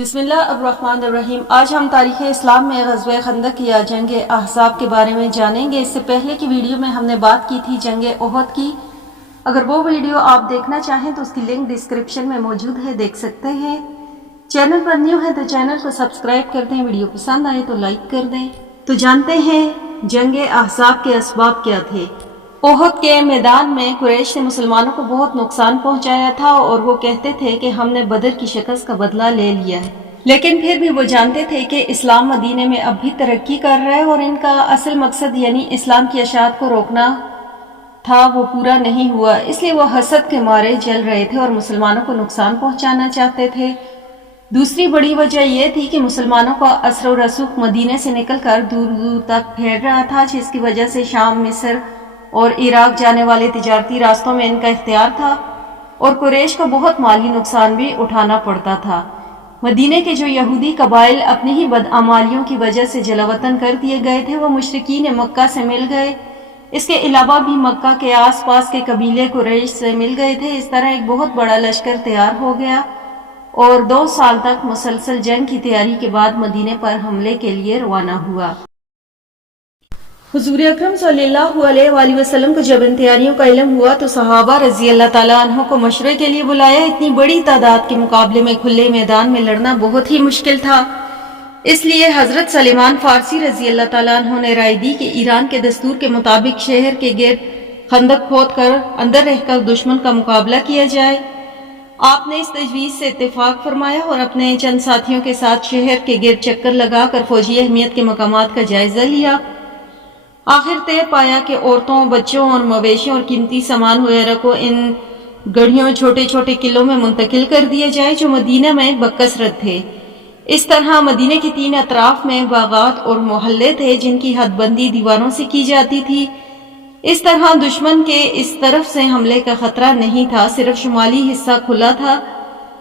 بسم اللہ الرحمن الرحیم۔ آج ہم تاریخ اسلام میں غزوہ خندق یا جنگ احزاب کے بارے میں جانیں گے۔ اس سے پہلے کی ویڈیو میں ہم نے بات کی تھی جنگ احد کی۔ اگر وہ ویڈیو آپ دیکھنا چاہیں تو اس کی لنک ڈسکرپشن میں موجود ہے، دیکھ سکتے ہیں۔ چینل پر نیو ہے تو چینل کو سبسکرائب کر دیں، ویڈیو پسند آئے تو لائک کر دیں۔ تو جانتے ہیں جنگ احزاب کے اسباب کیا تھے۔ احد کے میدان میں قریش نے مسلمانوں کو بہت نقصان پہنچایا تھا اور وہ کہتے تھے کہ ہم نے بدر کی شکست کا بدلہ لے لیا ہے، لیکن پھر بھی وہ جانتے تھے کہ اسلام مدینے میں اب بھی ترقی کر رہا ہے اور ان کا اصل مقصد یعنی اسلام کی اشاعت کو روکنا تھا وہ پورا نہیں ہوا، اس لیے وہ حسد کے مارے جل رہے تھے اور مسلمانوں کو نقصان پہنچانا چاہتے تھے۔ دوسری بڑی وجہ یہ تھی کہ مسلمانوں کا اثر و رسوخ مدینے سے نکل کر دور دور تک پھیل رہا تھا، جس کی وجہ سے شام، مصر اور عراق جانے والے تجارتی راستوں میں ان کا اختیار تھا اور قریش کو بہت مالی نقصان بھی اٹھانا پڑتا تھا۔ مدینے کے جو یہودی قبائل اپنی ہی بدعمالیوں کی وجہ سے جلاوطن کر دیے گئے تھے، وہ مشرکین مکہ سے مل گئے۔ اس کے علاوہ بھی مکہ کے آس پاس کے قبیلے قریش سے مل گئے تھے۔ اس طرح ایک بہت بڑا لشکر تیار ہو گیا اور 2 سال تک مسلسل جنگ کی تیاری کے بعد مدینے پر حملے کے لیے روانہ ہوا۔ حضور اکرم صلی اللہ علیہ وآلہ وسلم کو جب ان تیاریوں کا علم ہوا تو صحابہ رضی اللہ تعالیٰ عنہ کو مشورے کے لیے بلایا۔ اتنی بڑی تعداد کے مقابلے میں کھلے میدان میں لڑنا بہت ہی مشکل تھا، اس لیے حضرت سلیمان فارسی رضی اللہ تعالیٰ عنہ نے رائے دی کہ ایران کے دستور کے مطابق شہر کے گرد خندق کھود کر اندر رہ کر دشمن کا مقابلہ کیا جائے۔ آپ نے اس تجویز سے اتفاق فرمایا اور اپنے چند ساتھیوں کے ساتھ شہر کے گرد چکر لگا کر فوجی اہمیت کے مقامات کا جائزہ لیا۔ آخر طے پایا کہ عورتوں، بچوں اور مویشیوں اور قیمتی سامان وغیرہ کو ان گڑھیوں، چھوٹے چھوٹے قلعوں میں منتقل کر دیا جائے جو مدینہ میں بکثرت تھے۔ اس طرح مدینہ کے 3 اطراف میں باغات اور محلے تھے جن کی حد بندی دیواروں سے کی جاتی تھی۔ اس طرح دشمن کے اس طرف سے حملے کا خطرہ نہیں تھا، صرف شمالی حصہ کھلا تھا،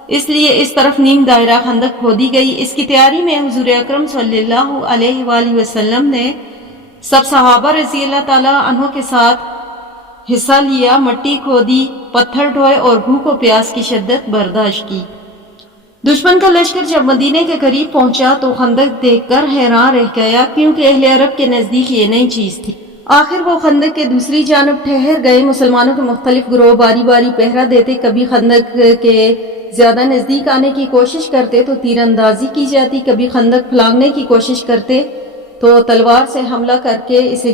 اس لیے اس طرف نیم دائرہ خندق کھودی گئی۔ اس کی تیاری میں حضور اکرم صلی اللہ علیہ وآلہ وسلم نے سب صحابہ رضی اللہ تعالیٰ عنہ کے ساتھ حصہ لیا، مٹی کھودی، پتھر ڈھوئے اور بھوک و پیاس کی شدت برداشت کی۔ دشمن کا لشکر جب مدینے کے قریب پہنچا تو خندق دیکھ کر حیران رہ گیا، کیونکہ اہل عرب کے نزدیک یہ نئی چیز تھی۔ آخر وہ خندق کے دوسری جانب ٹھہر گئے۔ مسلمانوں کے مختلف گروہ باری باری پہرا دیتے، کبھی خندق کے زیادہ نزدیک آنے کی کوشش کرتے تو تیر اندازی کی جاتی، کبھی خندق پھلانگنے کی کوشش کرتے تو تلوار سے حملہ کر کے اسے